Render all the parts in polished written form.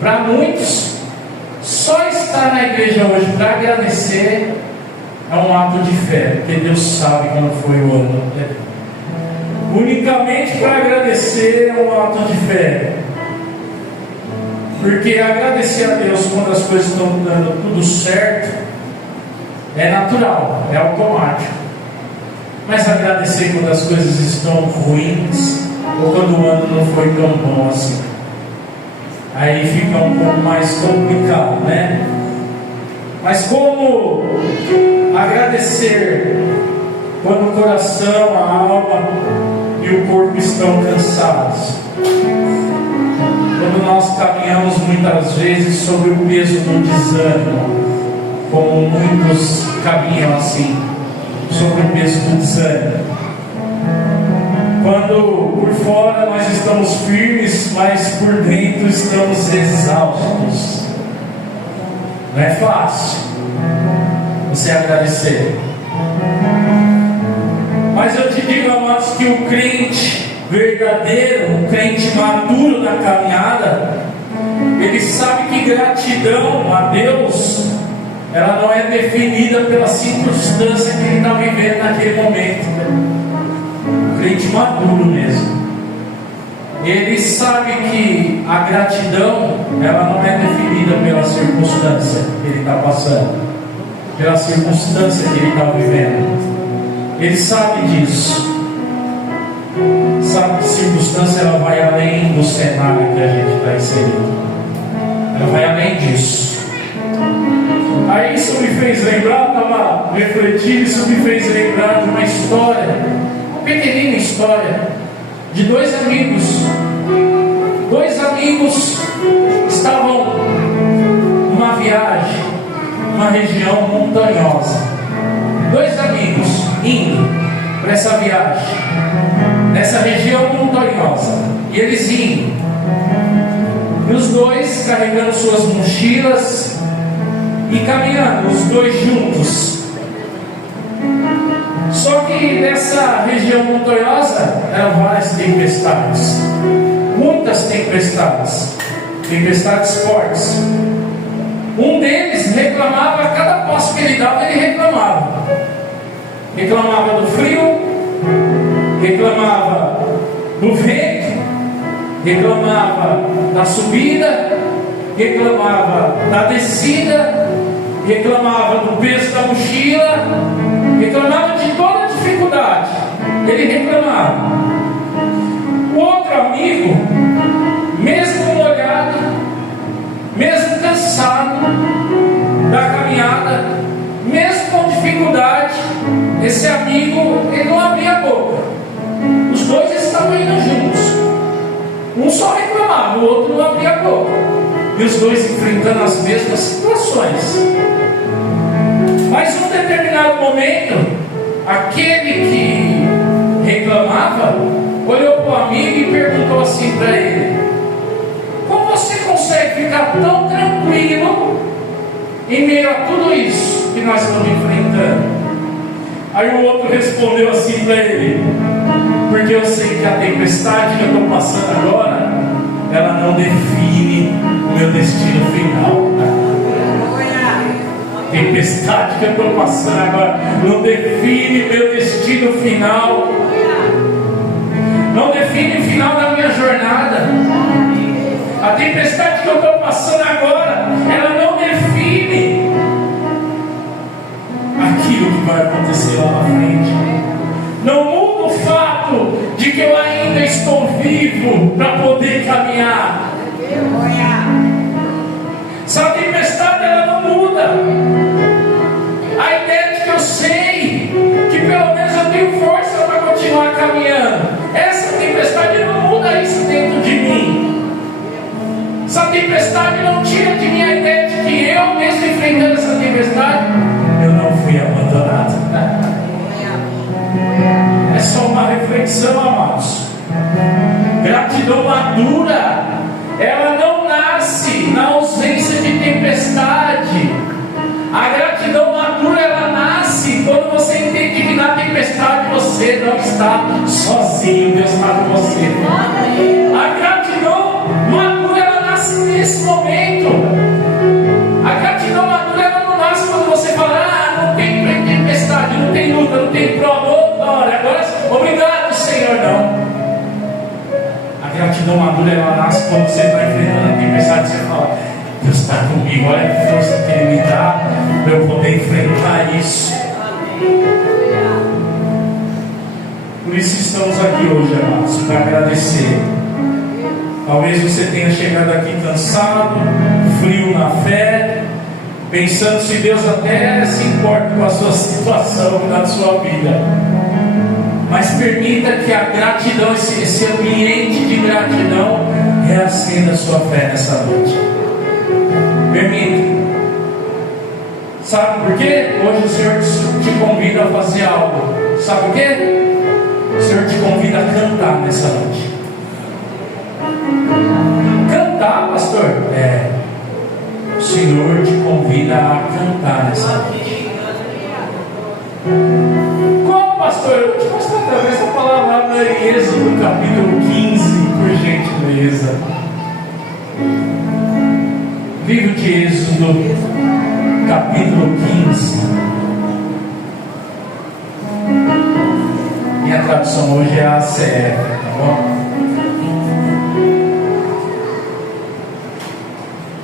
Para muitos, só estar na igreja hoje para agradecer é um ato de fé, porque Deus sabe como foi o ano. Unicamente para agradecer é um ato de fé, porque agradecer a Deus quando as coisas estão dando tudo certo é natural, é automático. Mas agradecer quando as coisas estão ruins ou quando o ano não foi tão bom assim, aí fica um pouco mais complicado, né? Mas como agradecer quando o coração, a alma e o corpo estão cansados? Quando nós caminhamos muitas vezes sobre o peso do desânimo, como muitos caminham assim, sobre o peso do desânimo. Quando por fora nós estamos firmes, mas por dentro estamos exaustos. Não é fácil você agradecer. Mas eu te digo, amados, que o crente verdadeiro, o crente maduro na caminhada, ele sabe que gratidão a Deus, ela não é definida pela circunstância que ele está vivendo naquele momento. O crente maduro mesmo, ele sabe que a gratidão, ela não é definida pela circunstância que ele está passando, pela circunstância que ele está vivendo. Ele sabe disso. Sabe que a circunstância, ela vai além do cenário que a gente está inserido. Ela vai além disso. Aí isso me fez lembrar, estava refletindo, isso me fez lembrar de uma história, uma pequenina história, de dois amigos. Dois amigos estavam numa viagem, numa região montanhosa. Dois amigos indo para essa viagem, nessa região montanhosa. E eles indo, e os dois carregando suas mochilas e caminhando, os dois juntos. Só que nessa região montanhosa eram várias tempestades, muitas tempestades, tempestades fortes. Um deles reclamava, a cada passo que ele dava, ele reclamava. Reclamava do frio, reclamava do vento, reclamava da subida, reclamava da descida, reclamava do peso da mochila, reclamava de toda a dificuldade. Ele reclamava. O outro amigo, mesmo molhado, mesmo cansado da caminhada, mesmo com dificuldade, esse amigo, ele não abria a boca. Os dois estavam indo juntos. Um só reclamava, o outro não abria a boca. E os dois enfrentando as mesmas situações. Mas em um determinado momento, aquele que reclamava olhou para o amigo e perguntou assim para ele: como você consegue ficar tão tranquilo em meio a tudo isso que nós estamos enfrentando? Aí o outro respondeu assim para ele: porque eu sei que a tempestade que eu estou passando agora, ela não define o meu destino final. A tempestade que eu estou passando agora não define meu destino final, não define o final da minha jornada. A tempestade que eu estou passando agora, ela não define aquilo que vai acontecer lá na frente. Não muda o fato de que eu ainda estou vivo para poder caminhar. Essa tempestade, ela não muda. A ideia de que eu sei que pelo menos eu tenho força para continuar caminhando, essa tempestade não muda isso dentro de mim. Essa tempestade não tira de mim a ideia de que eu, mesmo enfrentando essa tempestade, eu não fui abandonado. É só uma reflexão, amados. Gratidão madura, ela não nasce na ausência de tempestade. A gratidão madura, ela nasce quando você entende que na tempestade você não está sozinho, Deus está com você. A gratidão madura, ela nasce nesse momento. está enfrentando a tempestade, você fala: Deus está comigo, olha que força que Ele me dá para eu poder enfrentar isso. Por isso estamos aqui hoje, amados, para agradecer. Talvez você tenha chegado aqui cansado, frio na fé, pensando se Deus até se importa com a sua situação na sua vida. Mas permita que a gratidão, esse ambiente de gratidão, reacenda a sua fé nessa noite. Permita. Sabe por quê? Hoje o Senhor te convida a fazer algo. Sabe o quê? O Senhor te convida a cantar nessa noite. Cantar, pastor? O Senhor te convida a cantar nessa noite. Como, pastor? Eu vou te mostrar através da palavra em Êxodo, capítulo 15, por gentileza. Livro de Êxodo, capítulo 15. Minha tradução hoje é a ACF, tá bom?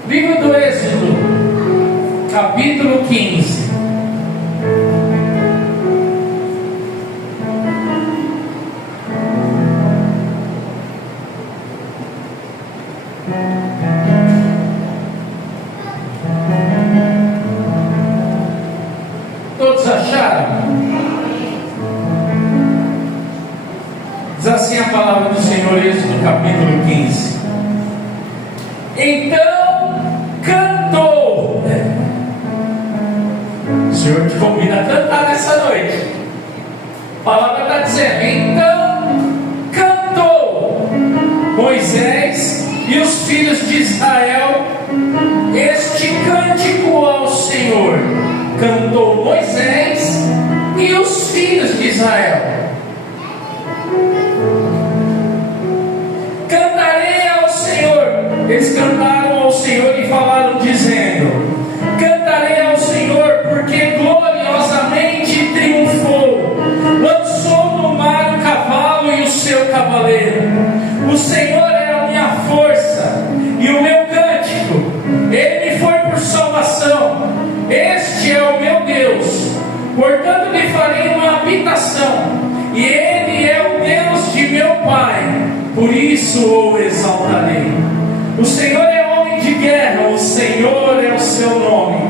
Livro do Êxodo, capítulo 15. Todos acharam? Diz assim a palavra do Senhor, Êxodo capítulo 15. Então cantou. O Senhor te convida a cantar nessa noite. A palavra está dizendo: então cantou Moisés e os filhos de Israel este cântico ao Senhor. Cantou Moisés e os filhos de Israel: cantarei ao Senhor. Eles cantaram ao Senhor e falaram dizendo: cantarei ao Senhor, porque gloriosamente triunfou, lançou no mar o cavalo e o seu cavaleiro. O Senhor é a minha força e o meu cântico, Ele me foi por salvação. Este é o meu Deus, portanto lhe farei uma habitação, e Ele é o Deus de meu Pai, por isso o exaltarei. O Senhor é homem de guerra, o Senhor é o seu nome.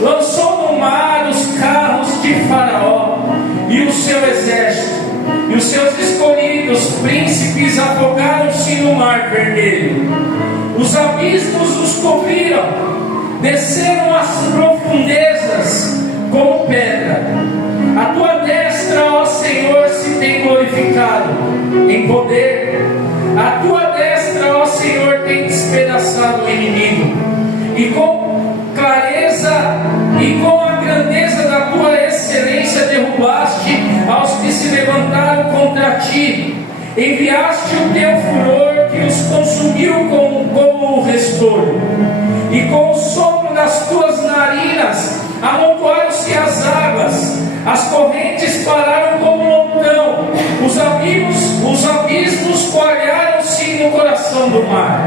Lançou no mar os carros de Faraó e o seu exército, e os seus escolhidos príncipes afogaram-se no mar vermelho. Os abismos os cobriram, desceram as profundezas como pedra. A tua destra, ó Senhor, se tem glorificado em poder. A tua destra, ó Senhor, tem despedaçado o inimigo, e com clareza e com a grandeza da tua excelência derrubaste aos que se levantaram contra ti. Enviaste o teu furor que os consumiu como o restolho, e com o sopro das tuas narinas amontoaram-se as águas, as correntes pararam como um montão, os abismos coalharam-se no coração do mar.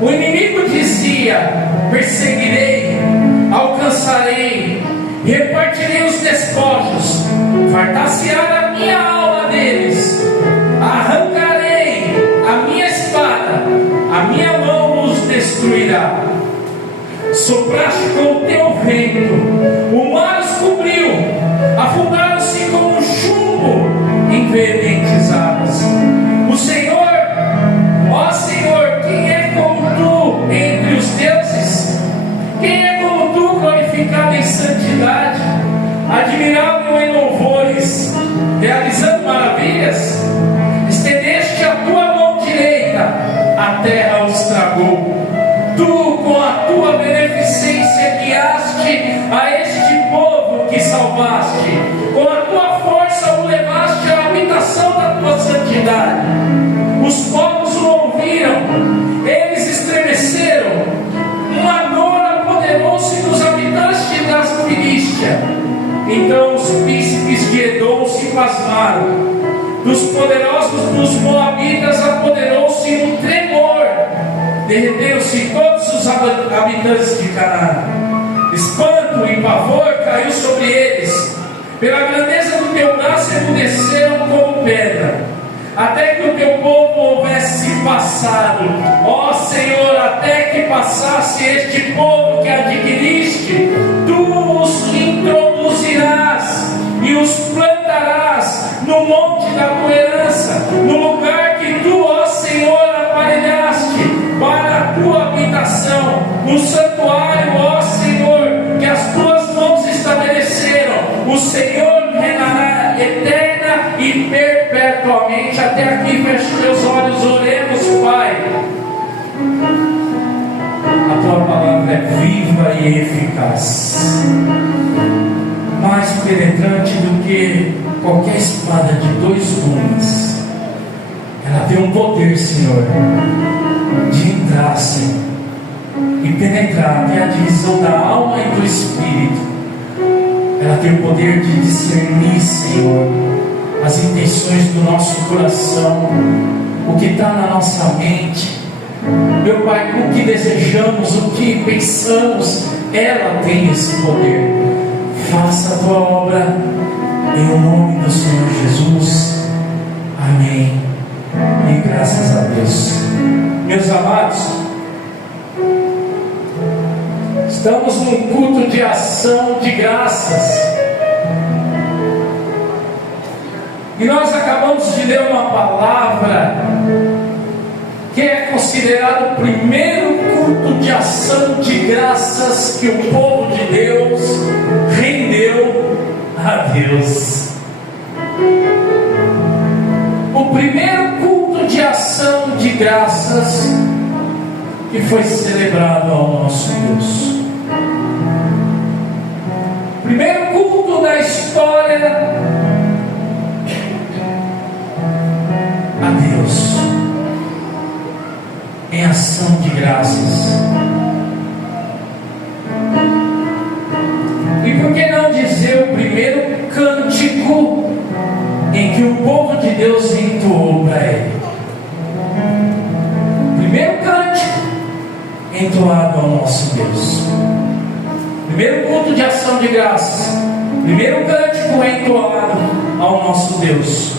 O inimigo dizia: perseguirei, alcançarei, repartirei os despojos, fartar-se-á a minha alma deles, arrancarei a minha espada, a minha mão os destruirá. Sopraste com o teu vento, o mar os cobriu, afundaram-se como um chumbo em veementes águas. O Senhor, ó Senhor, quem é como tu entre os deuses? Quem é como tu, glorificado em santidade, admirável em louvores, realizando maravilhas? Estendeste a tua mão direita, a terra os tragou. Tu, com a tua beneficência, guiaste a este povo que salvaste. Com a tua força o levaste à habitação da tua santidade. Os povos o ouviram, eles estremeceram. Uma dor apoderou-se dos habitantes das Filístia. Então os príncipes de Edom se pasmaram. Dos poderosos dos Moabitas apoderou-se um tremor. derreteram-se todos os habitantes de Canaã. Espanto e pavor caiu sobre eles. Pela grandeza do teu braço emudeceram como pedra, até que o teu povo houvesse passado. Ó Senhor, até que passasse este povo que adquiriste, tu os introduzirás e os plantarás no monte da tua herança, no lugar que tu, ó Senhor, aparelhaste para a tua habitação, no santuário, ó Senhor, que as tuas mãos estabeleceram. O Senhor reinará eterna e perpetuamente. Até aqui, feche teus olhos, oremos, Pai. A tua palavra é viva e eficaz, mais penetrante do que qualquer espada de 2 gumes. Ela tem um poder, Senhor, de entrar, Senhor, e penetrar até a divisão da alma e do espírito. Ela tem o poder de discernir, Senhor, as intenções do nosso coração, o que está na nossa mente. Meu Pai, o que desejamos, o que pensamos, ela tem esse poder. Faça a tua obra, em o nome do Senhor Jesus. Amém. E graças a Deus. Meus amados, estamos num culto de ação de graças. E nós acabamos de ler uma palavra que é considerado o primeiro culto de ação de graças que o povo de Deus rendeu a Deus. O primeiro culto de ação de graças que foi celebrado ao nosso Deus. Primeiro culto da história a Deus, em ação de graças. E por que não dizer o primeiro cântico em que o povo de Deus entoou para Ele? Primeiro cântico entoado ao nosso Deus. Primeiro culto de ação de graças. Primeiro cântico entoado ao nosso Deus.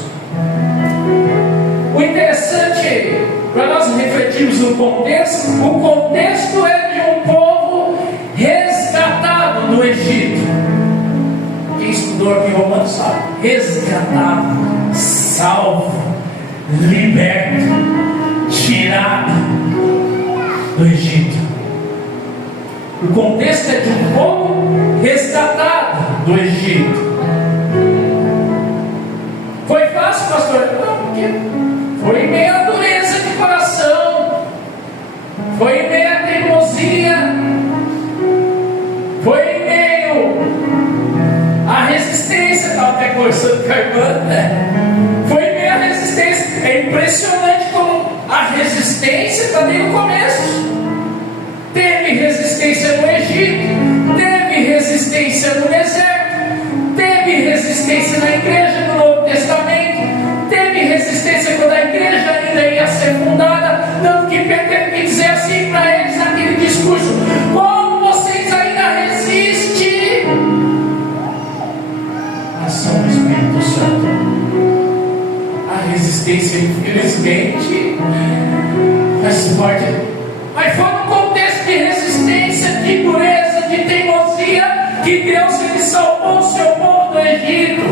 O interessante, para nós refletirmos no contexto, o contexto é de um povo resgatado do Egito. Quem estudou aqui Romanos sabe. Resgatado, salvo, liberto, tirado do Egito. O contexto é de um povo resgatado do Egito. Foi fácil, pastor? Não, porque foi em meio à dureza de coração, foi em meio à teimosia, foi em meio à resistência. Estava até conversando com a irmã, né? Foi em meio à resistência. É impressionante como a resistência está desde o começo. Teve resistência no Egito, teve resistência no deserto, teve resistência na igreja do Novo Testamento, teve resistência quando a igreja ainda ia ser fundada, tanto que Pedro teve que dizer assim para eles naquele discurso: como vocês ainda resistem à ação do Espírito Santo? A resistência, infelizmente, faz parte, mas foi um contexto de resistência, de dureza, de teimosia, que Deus ele salvou o seu povo do Egito.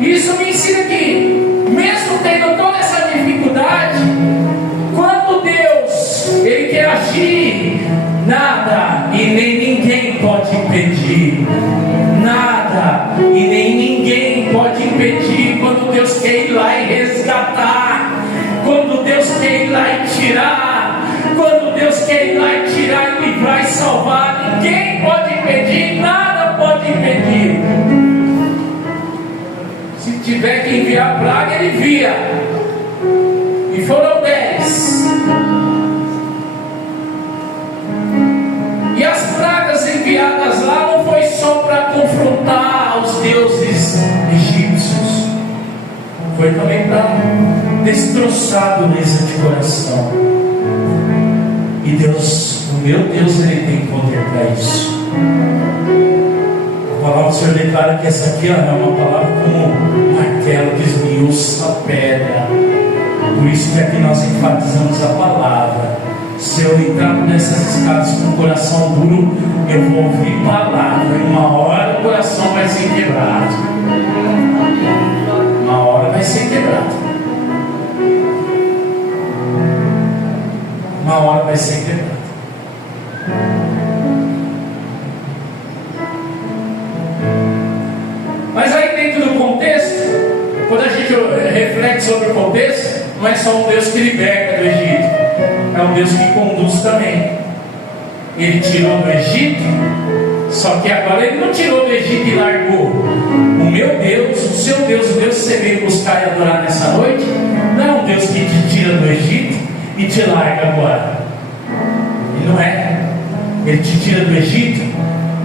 Isso me ensina que, mesmo tendo toda essa dificuldade, quando Deus ele quer agir, nada e nem ninguém pode impedir. Nada e nem ninguém pode impedir quando Deus quer ir lá e resgatar, quando Deus quer ir lá e tirar, quando Deus quer ir lá e tirar e livrar e salvar. Ninguém pode impedir, nada pode impedir. Se tiver que enviar praga, ele envia. E foram 10. E as pragas enviadas lá não foi só para confrontar os deuses egípcios, foi também para destruir destroçar a dureza de coração. E Deus, o meu Deus, Ele tem poder para isso. A palavra do Senhor declara que essa aqui é uma palavra como um martelo que esmiuça a pedra. Por isso que aqui nós enfatizamos a palavra. Se eu entrar nessas escadas com o coração duro, eu vou ouvir palavra. E uma hora o coração vai ser quebrado. Uma hora vai ser quebrado. Uma hora vai ser quebrado. Mas aí dentro do contexto, quando a gente reflete sobre o contexto, não é só um Deus que liberta do Egito, é um Deus que conduz também. Ele tirou do Egito, só que agora Ele não tirou do Egito e largou. O meu Deus, o seu Deus, o Deus que você veio buscar e adorar nessa noite, não é um Deus que te tira do Egito e te larga agora. Ele não é. Ele te tira do Egito,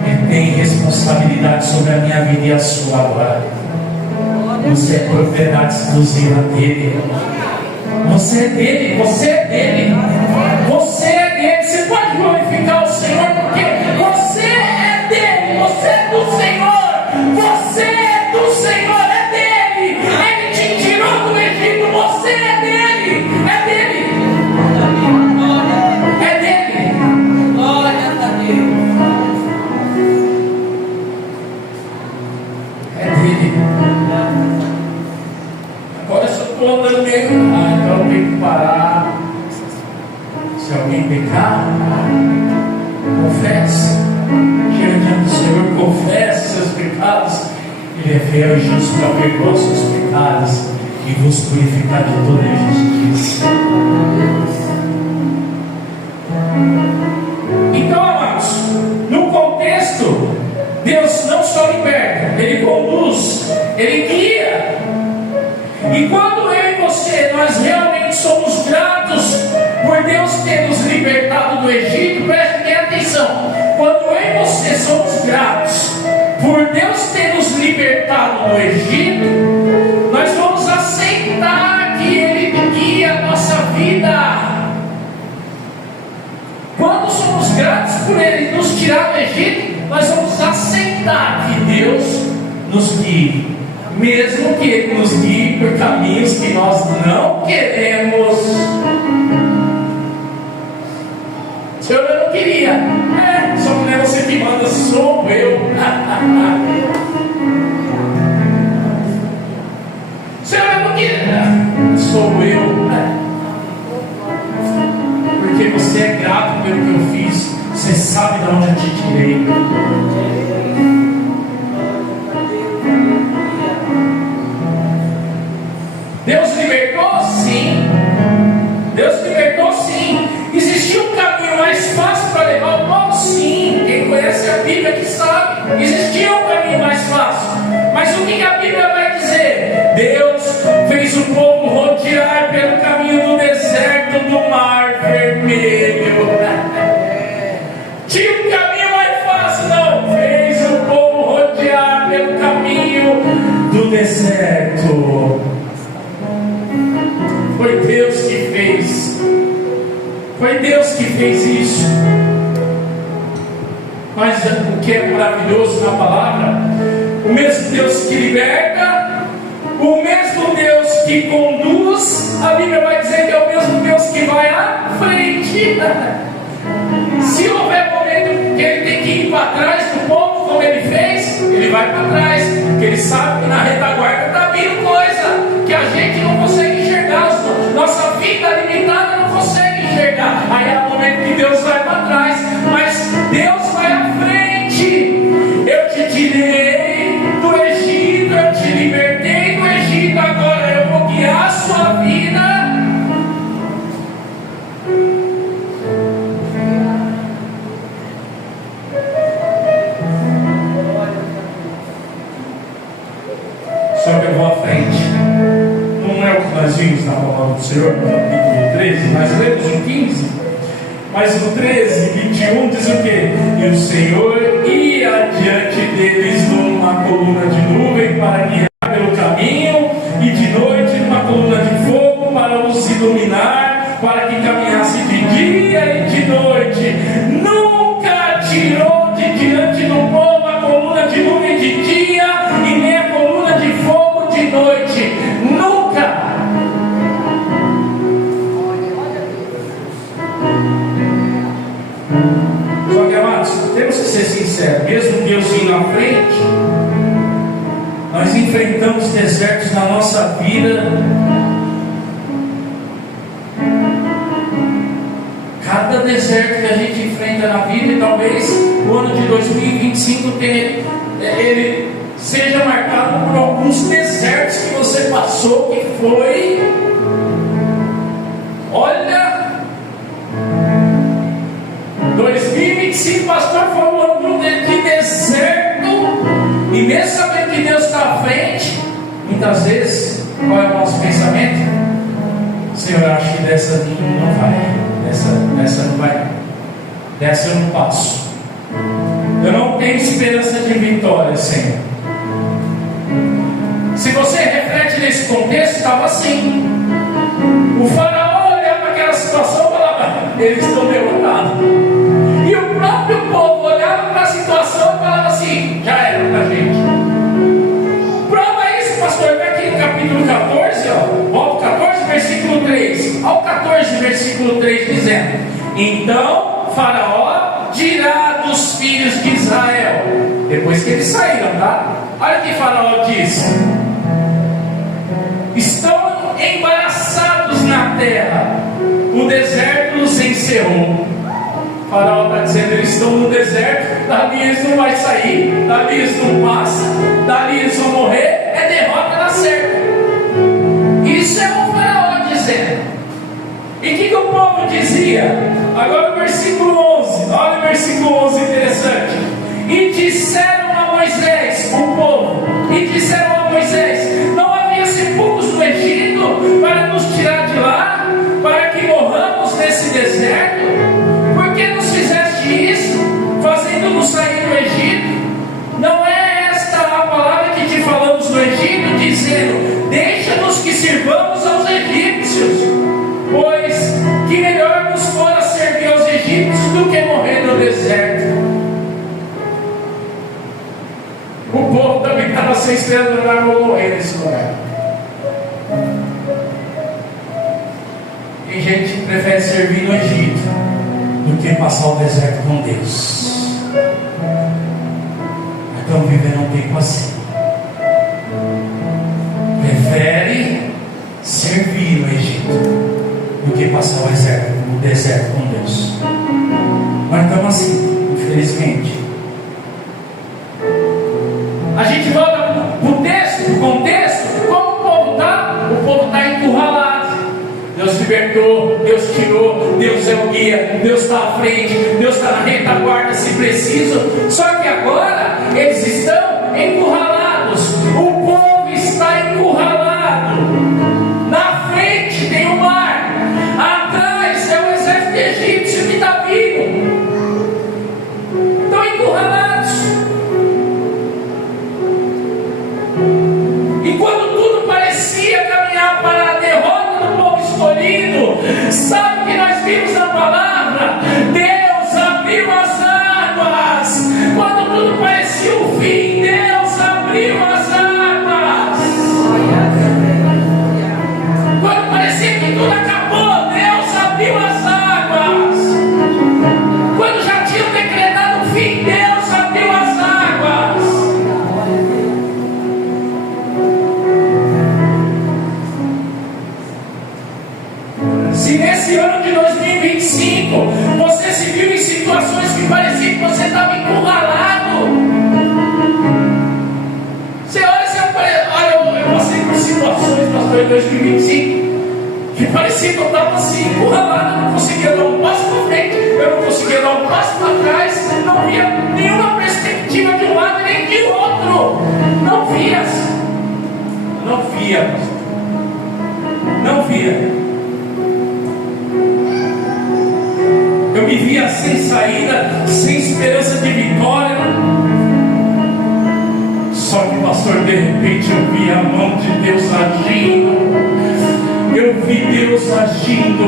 Ele tem responsabilidade sobre a minha vida e a sua agora. Você é propriedade exclusiva dele. Você é dele, você é dele. Você é dele. Você pode glorificar o Senhor porque você é dele. Você é do Senhor. Você é do Senhor, é dele. Ele te tirou do Egito. Você é dele. É dele. É dele. Glória a Deus. É dele. Agora eu só estou andando meio. Então eu tenho que parar. Se alguém pecar, confesse. Chega diante do Senhor, confesse seus pecados. Ele é fiel e justo para perdoar os seus pecados e vos purificar de toda injustiça. Então, amados, no contexto, Deus não só liberta, Ele conduz, Ele guia. E quando eu e você, nós realmente somos gratos por Deus ter nos libertado do Egito, preste bem atenção. Quando eu e você somos gratos por Deus ter nos libertado do Egito, nós vamos aceitar que Ele guia a nossa vida. Quando somos gratos por Ele nos tirar do Egito, nós vamos aceitar que Deus nos guie. Mesmo que Ele nos guie por caminhos que nós não queremos. Senhor, eu não queria. Só não é você que manda, sou eu. Senhor, eu não queria. Sou eu. Porque você é grato pelo que eu fiz. Você sabe de onde eu te tirei. Deus libertou? Sim. Deus libertou? Sim. Existiu um caminho mais fácil para levar o povo? Sim. Quem conhece a Bíblia que sabe. Existia um caminho mais fácil. Mas o que a Bíblia vai dizer? Deus fez o povo rodear pelo caminho do deserto do Mar Vermelho. Tinha um caminho mais fácil? Não. Fez o povo rodear pelo caminho do deserto. Foi Deus que fez. Foi Deus que fez isso. Mas o que é maravilhoso na palavra, o mesmo Deus que liberta, o mesmo Deus que conduz, a Bíblia vai dizer que é o mesmo Deus que vai à frente. Se houver momento que Ele tem que ir para trás do povo, como Ele fez, Ele vai para trás, porque Ele sabe que na retaguarda está vindo coisa que a gente não consegue enxergar. Nossa vida limitada não consegue enxergar. Aí é o momento que Deus vai para trás, mas Deus vai à frente. Eu te tirei do Egito, eu te libertei do Egito, agora eu vou guiar a sua vida. Só que eu vou à frente. Não é o que nós vimos na palavra do Senhor, no capítulo 13, mas lemos o 15. Mas no 13, 21 diz o quê? E o Senhor ia diante deles numa coluna de nuvem para guiar pelo caminho, e de noite numa coluna de fogo para para que caminhasse de dia e de noite. Nunca tirou de diante do povo a coluna de nuvem de dia e nem a coluna de fogo de noite. Nunca. Só que, amados, temos que ser sinceros. Mesmo Deus indo à frente, nós enfrentamos desertos na nossa vida. Cada deserto que a gente enfrenta na vida, e talvez o ano de 2025 ele seja marcado por alguns desertos que você passou, que foi, olha, 2025, pastor, foi um ano de deserto, e mesmo sabendo que Deus está à frente, muitas vezes, qual é o nosso pensamento? Senhor, eu acho que dessa não vai. Dessa não vai, dessa eu não passo. Eu não tenho esperança de vitória, Senhor. Se você reflete nesse contexto, estava assim. O faraó olhava para aquela situação e falava: eles estão derrotados. E o próprio povo olhava para a situação e falava assim: já era para a gente. Prova isso, pastor. Vem aqui no capítulo 14, ó. Volta 14, versículo 3. Ao 14, versículo 3, dizendo: então Faraó dirá dos filhos de Israel, depois que eles saíram, tá? Olha o que Faraó diz: estão embaraçados na terra, o deserto os encerrou. Faraó está dizendo: eles estão no deserto, dali eles não vão sair, dali eles não passam, dali eles vão morrer, é derrota na certa. Isso é o Faraó dizendo. E o que o povo dizia? Agora o versículo 11, olha o versículo 11 interessante. E disseram a Moisés, o povo, e disseram a Moisés: não havia sepulcros no Egito para nos tirar de lá, para que morramos nesse deserto? Por que nos fizeste isso, fazendo-nos sair do Egito? Não é esta a palavra que te falamos no Egito, dizendo: deixa-nos que sirvamos aos egípcios, pois que melhor nos fora servir aos egípcios do que morrer no deserto. O povo também estava sem esperança, não vou morrer nesse lugar. Tem gente que prefere servir no Egito do que passar o deserto com Deus. Então vivendo um tempo assim. Prefere servir no Egito do que passar o deserto com Deus. Nós estamos assim, infelizmente. A gente volta para o contexto, como o povo está? O povo está encurralado. Deus libertou, Deus tirou, Deus é o guia, Deus está à frente, Deus está na retaguarda se preciso. Só que agora eles estão encurralados. O povo está encurralado. Na frente tem o mar, atrás é o exército egípcio que está vindo. Estão encurralados. E quando tudo parecia caminhar para a derrota do povo escolhido, sabe o que nós vimos na palavra? Deus abriu as águas. Quando tudo parecia o fim, Deus abriu as águas. Quando parecia que tudo acabou, Deus abriu as águas. Quando já tinham decretado o fim, Deus abriu as águas. Se nesse ano de 2025 você se viu em situações que parecia que você estava encurralado, você olha, eu passei por situações, pastor, em 2025 que parecia que eu estava assim, encurralado, eu não conseguia dar um passo para frente, eu não conseguia dar um passo para trás, não via nenhuma perspectiva de um lado nem de outro, não via, eu me via sem saída, sem esperança de vitória. Só que, pastor, de repente eu vi a mão de Deus agindo. Eu vi Deus agindo.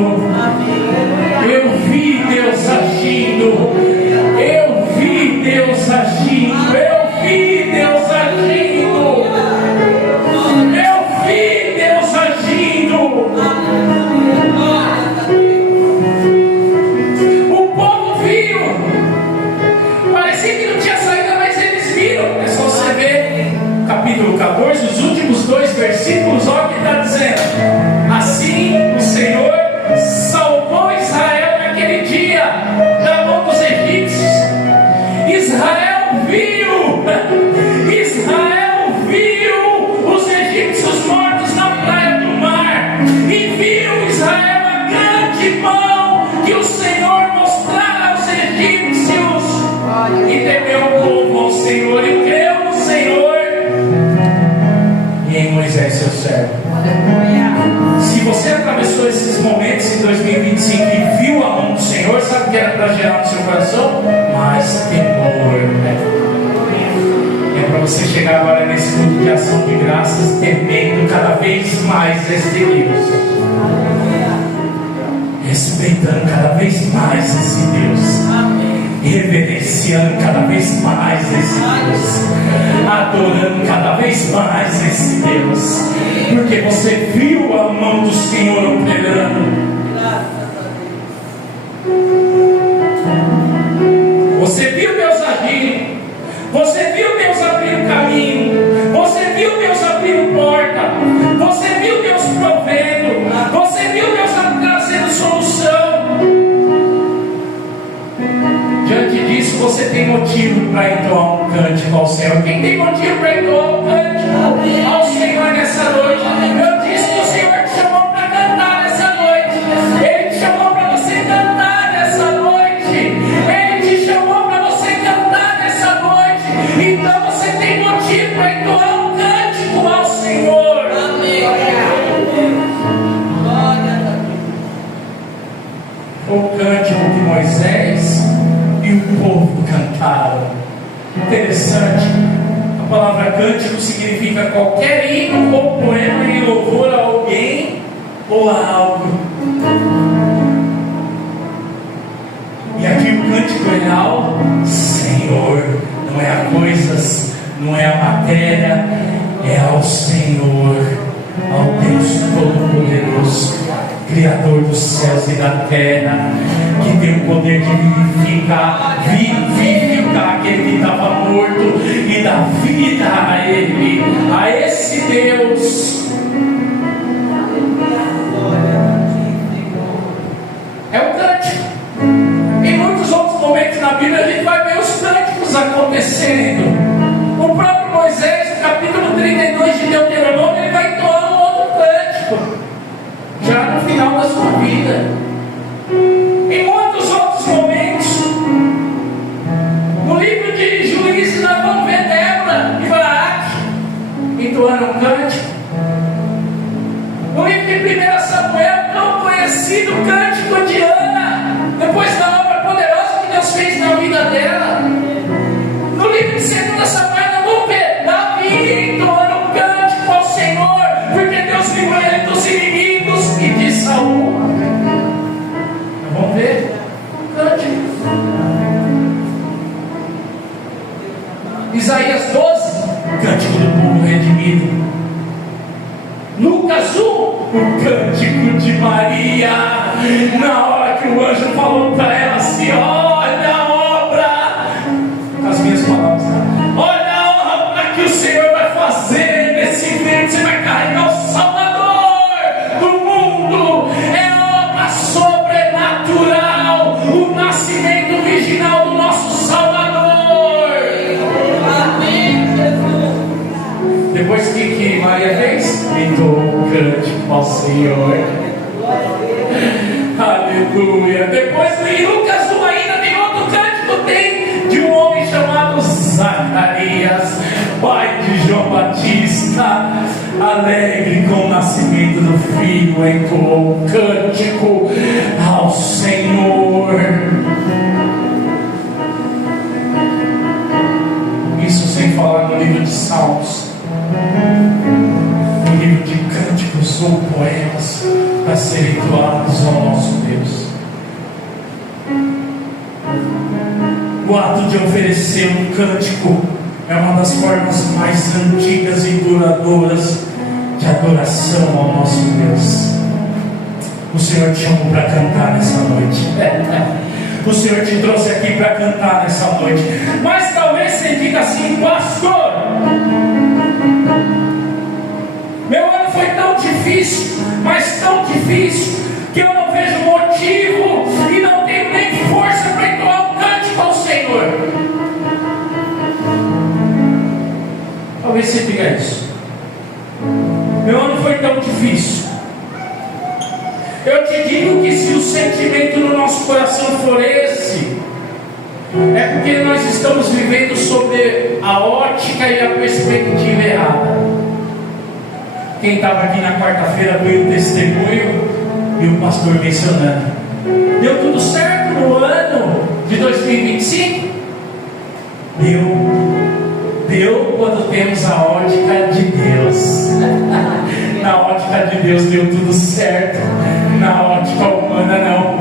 que era para gerar no seu coração? Mais temor. É para você chegar agora nesse culto de ação de graças, temendo cada vez mais esse Deus, respeitando cada vez mais esse Deus, reverenciando cada vez mais esse Deus, adorando cada vez mais esse Deus, porque você viu a mão do Senhor operando. Você viu Deus agir, você viu Deus abrir o caminho, você viu Deus abrir porta, você viu Deus provendo, você viu Deus trazendo solução. Diante disso, você tem motivo para entoar um cântico ao Senhor. Quem tem motivo para entoar um cântico ao Senhor nessa noite? Eu disse que o Senhor te chamou para cantar nessa noite. Ele te chamou para você cantar nessa noite. Ele te chamou para você cantar nessa noite. Então você tem motivo para entoar um cântico ao Senhor. Amém. O cântico de Moisés e o povo cantaram. Interessante, a palavra cântico significa qualquer hino ou poema em louvor a alguém ou a algo. E aqui o cântico é ao Senhor, não é a coisas, não é a matéria, é ao Senhor, ao Deus Todo-Poderoso, Criador dos céus e da terra, que tem o poder de vivificar aquele que estava morto e dar vida a ele, a esse Deus. É o cântico. Em muitos outros momentos na Bíblia a gente vai ver os cânticos acontecendo. O próprio Moisés, no capítulo 32 de Deuteronômio, ele vai entoar um outro cântico, já no final da sua vida. Em muitos outros momentos, no livro de Juízes, nós vamos ver Débora e Baraque entoando um cântico. No livro de 1 Samuel, tão conhecido cântico de Ana, depois da obra poderosa que Deus fez na vida dela. No livro de 2 Samuel, nós vamos ver Davi entoando um cântico ao Senhor, porque Deus livrou ele dos inimigos e de Saul. Vamos ver o cântico. Isaías 12, cântico do povo redimido. Lucas 1, o cântico de Maria, na hora que o anjo falou para ela assim: olha a obra, com as minhas palavras, olha a obra que o Senhor vai fazer nesse vento. Você vai carregar o Salvador do mundo. É obra sobrenatural, o nascimento original do nosso Salvador. Amém, Jesus. Depois que Maria fez, entoou um cântico ao Senhor. Aleluia. Depois em Lucas 1 ainda tem outro cântico, tem de um homem chamado Zacarias, pai de João Batista, alegre com o nascimento do filho, entoou um cântico ao Senhor. Isso sem falar no livro de Salmos, no livro de cânticos ou poemas para serem doados ao nosso Deus. O ato de oferecer um cântico é uma das formas mais antigas e duradouras de adoração ao nosso Deus. O Senhor te chamou para cantar nessa noite. O Senhor te trouxe aqui para cantar nessa noite. Mas talvez você diga assim: pastor, meu ano foi tão difícil, mas tão difícil, que eu não vejo motivo e não tenho nem força para entoar um cântico ao Senhor. Talvez você diga isso. Meu ano foi tão difícil. Eu te digo que se o sentimento no nosso coração for esse, é porque nós estamos vivendo sob a ótica e a perspectiva errada. Quem estava aqui na quarta-feira viu o testemunho e o pastor mencionando: deu tudo certo no no ano de 2025? Deu quando temos a ótica de Deus. Na ótica de Deus deu tudo certo, na ótica humana não.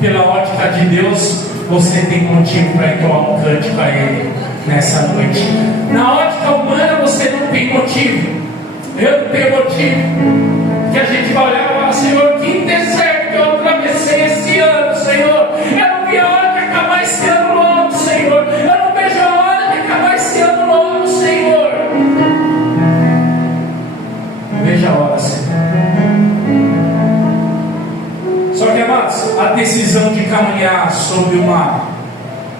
Pela ótica de Deus, você tem motivo para entoar um cântico a Ele nessa noite. Na ótica humana você não tem motivo. Eu não tenho motivo. Que a gente vai olhar e falar: Senhor, que deserto que eu atravessei esse ano, Senhor. Eu não vi a hora de acabar esse ano logo, Senhor. Eu não vejo a hora de acabar esse ano logo, Senhor. Não vejo a hora, Senhor. Só que, amados, a decisão de caminhar sob uma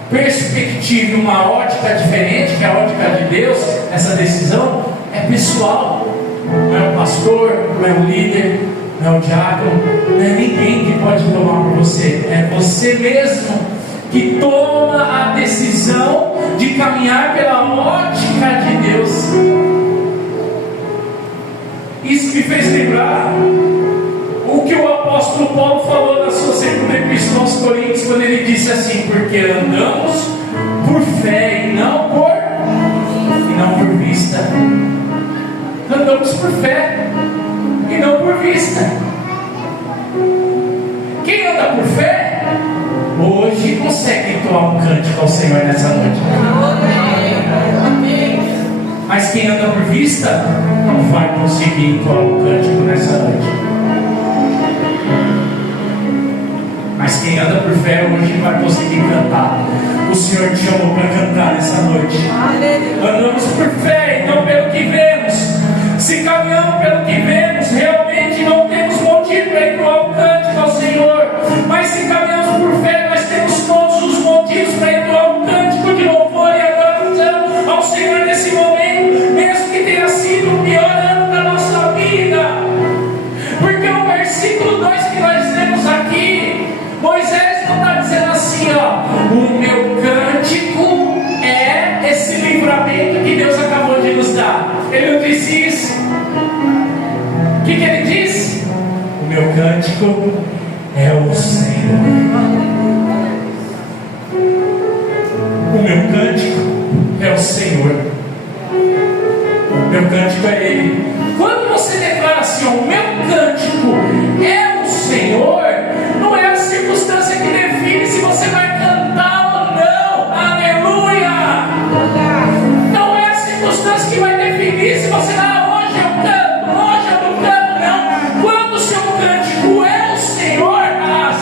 perspectiva, uma ótica diferente, que é a ótica de Deus, essa decisão é pessoal. Não é o pastor, não é o líder, não é o diácono, não é ninguém que pode tomar por você. É você mesmo que toma a decisão de caminhar pela ótica de Deus. Isso me fez lembrar o que o apóstolo Paulo falou na sua segunda epístola aos Coríntios, quando ele disse assim: porque andamos por fé e não por vista. Andamos por fé e não por vista. Quem anda por fé hoje consegue entoar um cântico ao Senhor nessa noite. Mas quem anda por vista não vai conseguir entoar um cântico nessa noite. Mas quem anda por fé hoje vai conseguir cantar. O Senhor te chamou para cantar nessa noite. Andamos por fé e não pelo que vemos. Se caminhamos pelo que vemos, realmente não temos motivo para entoar um cântico ao Senhor. Mas se caminhamos por fé, nós temos todos os motivos para entoar um cântico de louvor e adoração ao Senhor nesse momento, mesmo que tenha sido o pior ano da nossa vida. Porque o versículo 2 que nós lemos aqui, Moisés não está dizendo assim, ó: o meu cântico é esse livramento que Deus acabou de nos dar. Ele não disse isso. O que ele disse? O meu cântico é o Senhor. O meu cântico é o Senhor. O meu cântico é Ele. Quando você declara assim, ó, o meu cântico é o Senhor, não é a circunstância que define se você vai cantar ou não. Aleluia! Não é a circunstância que vai definir se você vai: hoje eu canto, hoje eu não canto, não. Quando o seu cântico é o Senhor,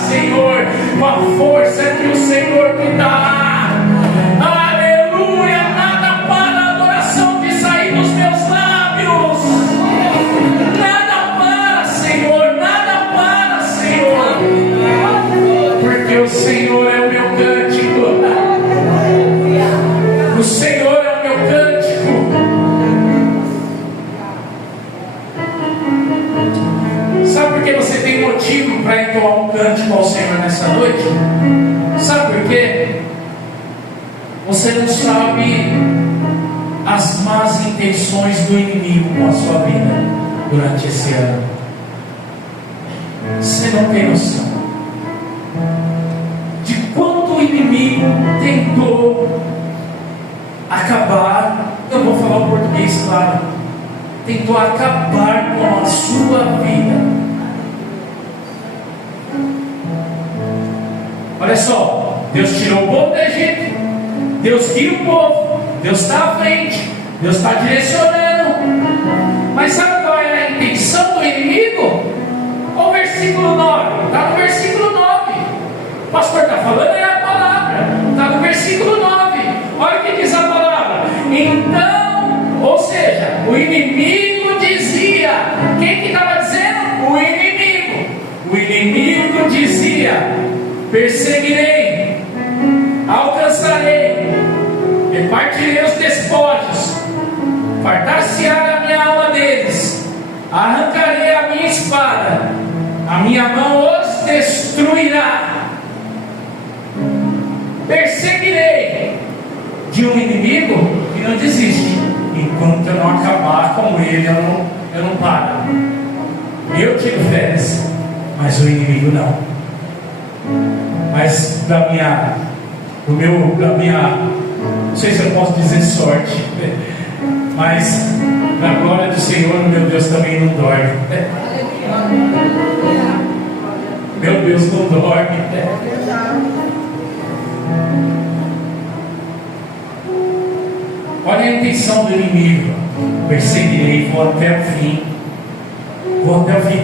Senhor, com a força que o Senhor me dá, aleluia, nada para a adoração de sair dos meus lábios, nada para, Senhor, nada para, Senhor, porque o Senhor é o meu cântico, o Senhor é o meu cântico. Sabe por que você tem motivo para entoar um cântico ao Senhor nessa noite? Sabe por quê? Você não sabe as más intenções do inimigo com a sua vida durante esse ano. Você não tem noção de quanto o inimigo tentou acabar. Eu vou falar o português, claro. Tentou acabar com a sua vida. Olha só, Deus tirou o povo do Egito, Deus guia o povo, Deus está à frente, Deus está direcionando. Mas sabe qual é a intenção do inimigo? Olha o versículo 9, está no versículo 9. O pastor está falando, é a palavra, está no versículo 9. Olha o que diz a palavra. Então, ou seja, o inimigo dizia. Quem que estava dizendo? O inimigo. O inimigo dizia: perseguirei, alcançarei, repartirei os despojos, fartar-se-á da minha alma deles, arrancarei a minha espada, a minha mão os destruirá. Perseguirei de um inimigo que não desiste. Enquanto eu não acabar com ele, eu não paro. Eu tiro férias, mas o inimigo não. Mas da minha, não sei se eu posso dizer sorte, mas na glória do Senhor, meu Deus também não dorme. Meu Deus não dorme. Olha a intenção do inimigo: perseguirei, vou até o fim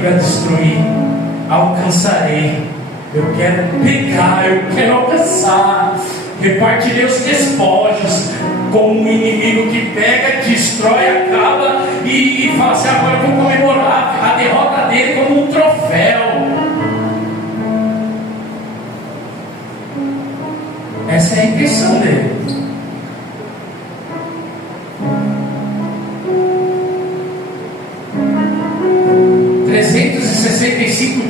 para destruir, alcançarei. Eu quero pegar, eu quero alcançar. Repartirei os despojos, como um inimigo que pega, destrói, acaba e fala assim: agora eu vou comemorar a derrota dele como um troféu. Essa é a intenção dele.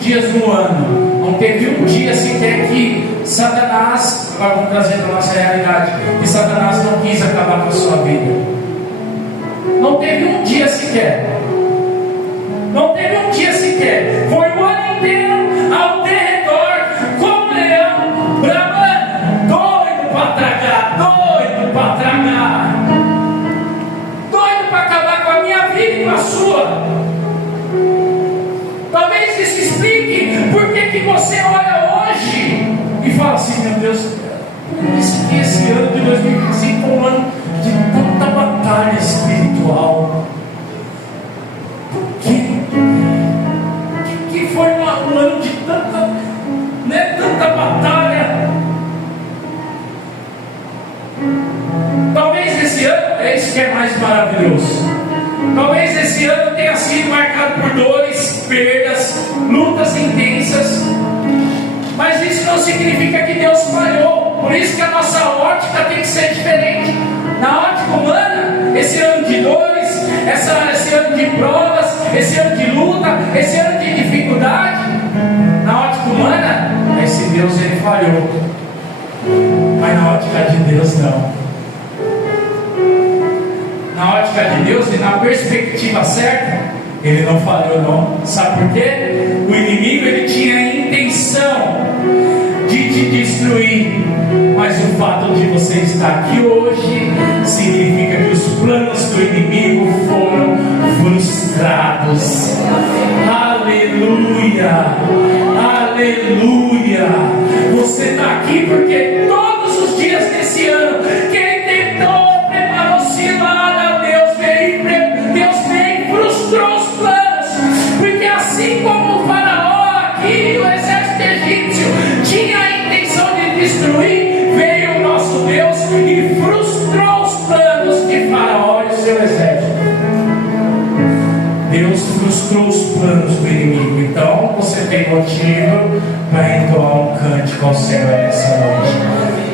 Dias no ano, não teve um dia sequer que Satanás, agora vamos trazer para a nossa realidade, que Satanás não quis acabar com a sua vida. Não teve um dia sequer. Não teve um dia sequer. Foi o ano inteiro ao derredor, como leão, bramando, doido para tragar, doido para acabar com a minha vida e com a sua. Talvez isso explique por que você olha hoje e fala assim: meu Deus, por isso que esse ano de 2025 foi um ano de tanta batalha espiritual. Por que foi um ano de tanta batalha? Talvez esse ano, é isso que é mais maravilhoso, talvez esse ano tenha sido marcado por dores, perdas, lutas intensas, mas isso não significa que Deus falhou. Por isso que a nossa ótica tem que ser diferente. Na ótica humana, esse ano de dores, esse ano de provas, esse ano de luta, esse ano de dificuldade, na ótica humana, esse Deus ele falhou, mas na ótica de Deus não. Na ótica de Deus e na perspectiva certa, ele não falhou não. Sabe por quê? O inimigo ele tinha a intenção de te destruir, mas o fato de você estar aqui hoje significa que os planos do inimigo foram frustrados. Aleluia, aleluia. Você está aqui porque todos os dias desse ano que ele tentou aproximar, Deus veio, frustrou os planos, porque assim como o faraó aqui e o exército egípcio tinha a intenção de destruir, veio o nosso Deus e frustrou os planos de faraó e seu exército. Deus frustrou os planos do inimigo. Então você tem motivo para entoar um cântico ao Senhor nessa noite.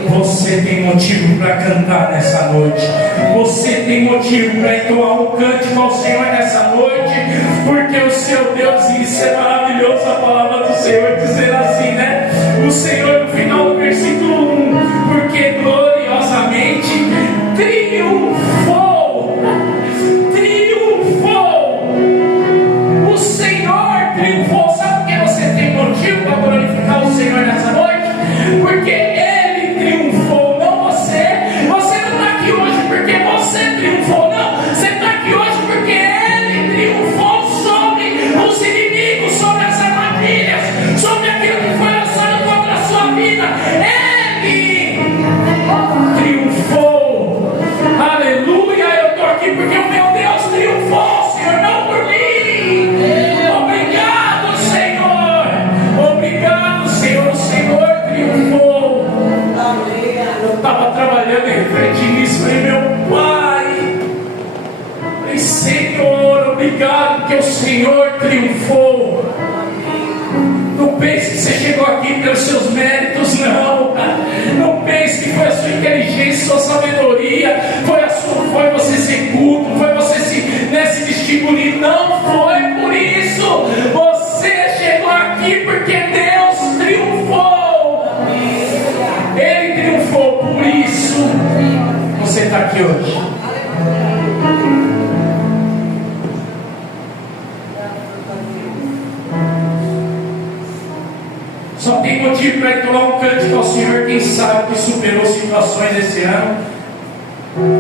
Você tem motivo para cantar nessa noite. Você tem motivo para entoar um cântico ao Senhor nessa noite, porque o seu Deus, isso é maravilhoso, a palavra do Senhor dizer assim, né? O Senhor no final do versículo 1, porque gloriosamente triunfou. O Senhor triunfou. Sabe por que você tem motivo para glorificar o Senhor nessa noite? Porque Ele triunfou, não você. Você não está aqui hoje porque você triunfou, não. Você está aqui hoje porque Ele triunfou sobre os inimigos, sobre as armadilhas, sobre aquilo que foi lançado contra a sua vida. Ele triunfou. Aleluia. Eu estou aqui porque o meu Deus triunfou, Senhor, não por mim. Obrigado, Senhor. Obrigado, Senhor. O Senhor triunfou. Eu estava trabalhando e refleti nisso. Falei, meu Pai, falei, Senhor, obrigado porque o Senhor triunfou. Não pense que você chegou aqui pelos seus méritos, não. Não pense que foi a sua inteligência, sua sabedoria, foi você ser culto, foi você se vestir bonito. Não foi por isso. Você chegou aqui porque Deus triunfou. Ele triunfou, por isso você está aqui hoje. Só tem motivo para entoar um cântico ao Senhor quem sabe que superou situações esse ano,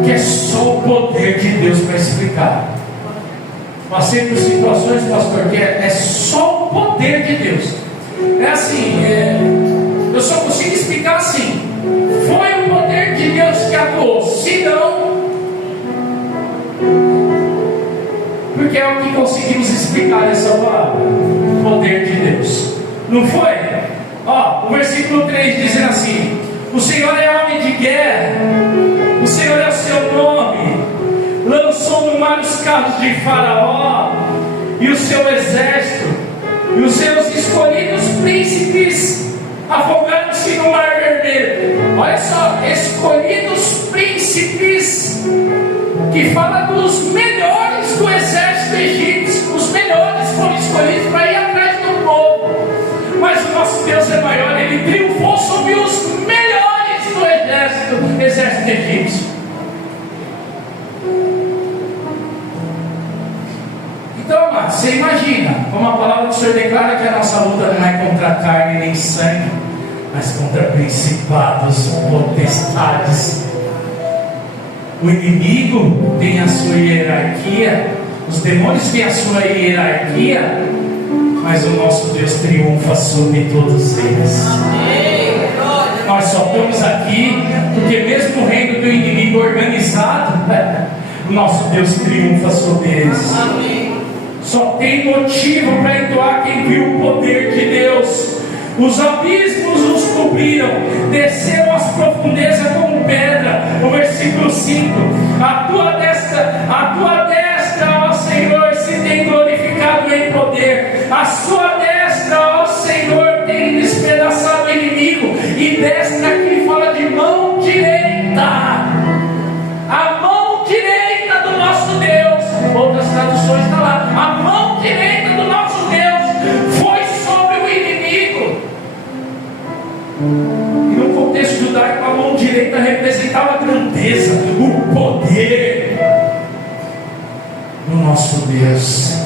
que é só o poder de Deus para explicar. Passei por situações, pastor, que é só o poder de Deus. É assim, eu só consigo explicar assim: foi o poder de Deus que atuou. Se não, porque é o que conseguimos explicar nessa palavra: o poder de Deus. Não foi? Ó, o versículo 3 dizendo assim: o Senhor é homem de guerra, o Senhor é o seu nome, lançou no mar os carros de Faraó e o seu exército, e os seus escolhidos príncipes afogaram-se no mar vermelho. Olha só, escolhidos príncipes, que fala dos melhores do exército egípcio. Os melhores foram escolhidos para ir atrás do povo. Mas o nosso Deus é maior, Ele triunfou sobre os melhores do exército egípcio. Então, amados, você imagina, como a palavra do Senhor declara que a nossa luta não é contra carne nem sangue, mas contra principados, potestades. O inimigo tem a sua hierarquia, os demônios têm a sua hierarquia, mas o nosso Deus triunfa sobre todos eles. Nós só estamos aqui porque mesmo o reino do inimigo organizado, o nosso Deus triunfa sobre eles. Só tem motivo para entoar quem viu o poder de Deus. Os abismos os cobriram, desceram as profundezas como pedra. O versículo 5: a tua destra, ó Senhor, se tem glorificado em poder. A sua destra, ó Senhor, tem despedaçado o inimigo. E destra aqui fala de mão direita. A mão direita do nosso Deus. Outras traduções está lá: a mão direita do nosso Deus foi sobre o inimigo. E no contexto judaico, a mão direita representava a grandeza, o poder do nosso Deus.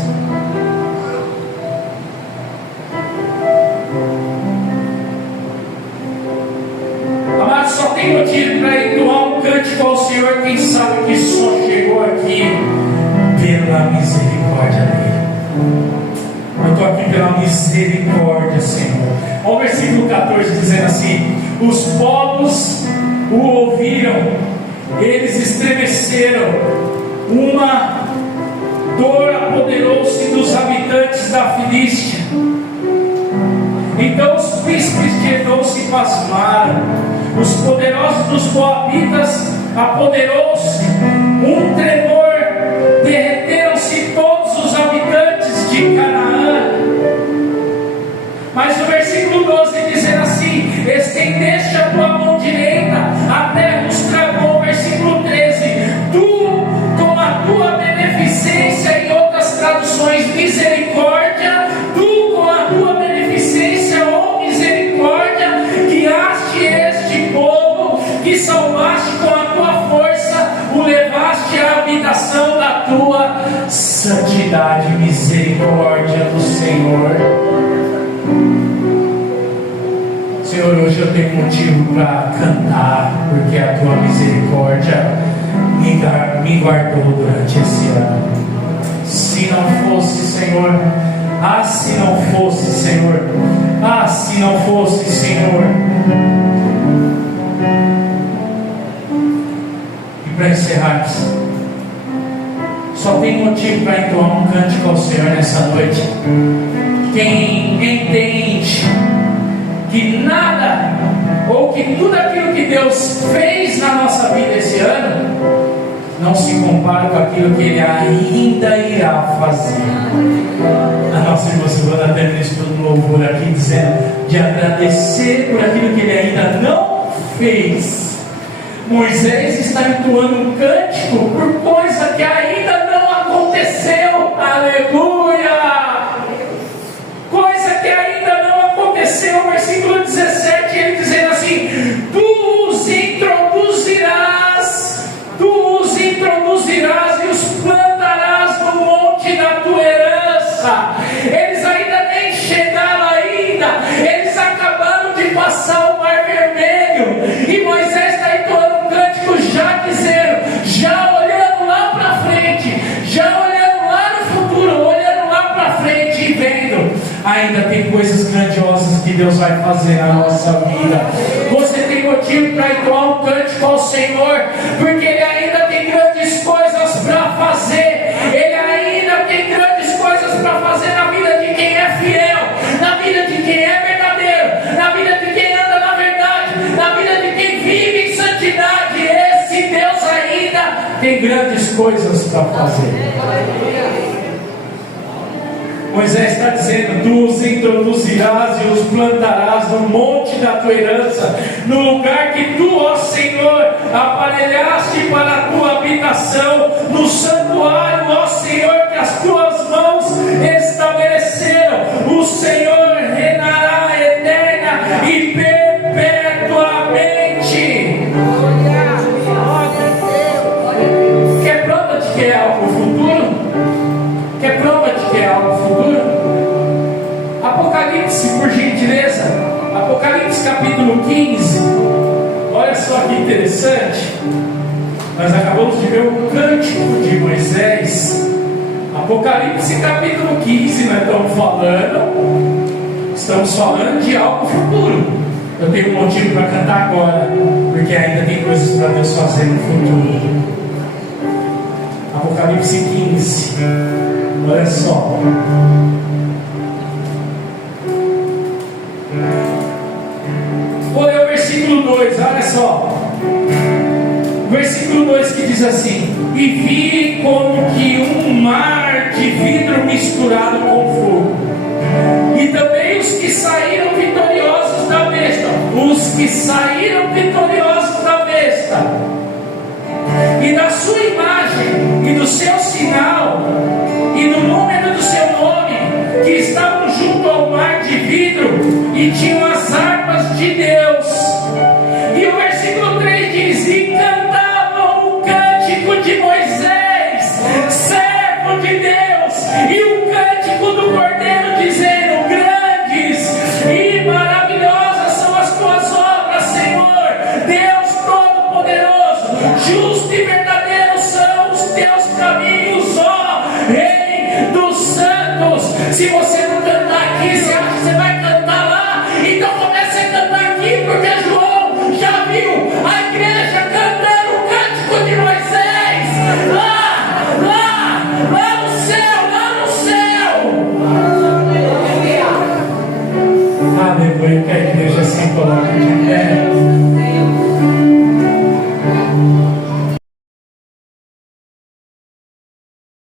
Amados, só tem motivo para entoar um cântico ao Senhor quem sabe que só chegou aqui pela misericórdia dele. Eu estou aqui pela misericórdia, Senhor. Olha o versículo 14 dizendo assim: os povos o ouviram, eles estremeceram, uma dor apoderou-se dos habitantes da Filístia. Então os príncipes de Edom se pasmaram, os poderosos dos moabitas apoderou-se um tremor, derreteram-se todos os habitantes de Canaã. Mas no versículo 12 dizendo assim: estendeste a tua mão direita, a terra os tramou. Versículo 13: tu com a tua beneficência, em outras traduções, misericórdia, tu com a tua beneficência ou misericórdia, guiaste este povo, que salvaste com a tua força, o levaste à habitação da tua santidade. Misericórdia do Senhor. Senhor, hoje eu tenho motivo para cantar, porque a tua misericórdia me guardou durante esse ano. Se não fosse, Senhor, se não fosse, Senhor, se não fosse, Senhor. E para encerrarmos, só tem motivo para entoar um cântico ao Senhor nessa noite quem entende que nada, ou que tudo aquilo que Deus fez na nossa vida esse ano, não se compara com aquilo que Ele ainda irá fazer. A nossa irmã Silvana até ministrou no louvor aqui, dizendo de agradecer por aquilo que Ele ainda não fez. Moisés está entoando um cântico por coisa que ainda não aconteceu. Aleluia! Coisa que ainda não aconteceu. Versículo 17, ele dizendo assim: tu os introduzirás e os plantarás no monte da tua herança. Eles ainda nem chegaram ainda, eles acabaram ainda tem coisas grandiosas que Deus vai fazer na nossa vida. Você tem motivo para entoar um cântico ao Senhor, porque Ele ainda tem grandes coisas para fazer. Ele ainda tem grandes coisas para fazer na vida de quem é fiel, na vida de quem é verdadeiro, na vida de quem anda na verdade, na vida de quem vive em santidade. Esse Deus ainda tem grandes coisas para fazer. Moisés está dizendo: tu os introduzirás e os plantarás no monte da tua herança, no lugar que tu, ó Senhor, aparelhaste para a tua habitação, no santuário, ó Senhor, que as tuas mãos estabeleceram. O Senhor reinará eterna e perpetuamente. Quer prova de que é algo futuro? Quer prova de que é algo futuro? Apocalipse, por gentileza. Apocalipse capítulo 15. Olha só que interessante. Nós acabamos de ver o cântico de Moisés. Apocalipse capítulo 15. Nós estamos falando de algo futuro. Eu tenho um motivo para cantar agora, porque ainda tem coisas para Deus fazer no futuro. Apocalipse 15. Olha só. Vou ler o versículo 2, olha só. Versículo 2 que diz assim: e vi como que um mar de vidro misturado com fogo, e também os que saíram vitoriosos da besta, e da sua imagem, e do seu sinal, e do número do seu nome, que estavam junto ao mar de vidro, e tinham as harpas de Deus. E o versículo 3 diz: e cantavam o cântico de Moisés, servo de Deus, e o cântico do Cordeiro, dizendo: grandes e maravilhosas são as tuas obras, Senhor, Deus Todo-Poderoso, justo e verdadeiro são os teus caminhos, ó Rei dos santos. Se você não cantar aqui, você acha que você vai cantar lá? Então comece a cantar aqui, porque João já viu a igreja cantando o cântico de Moisés lá no céu, Aleluia, que a igreja se coloque de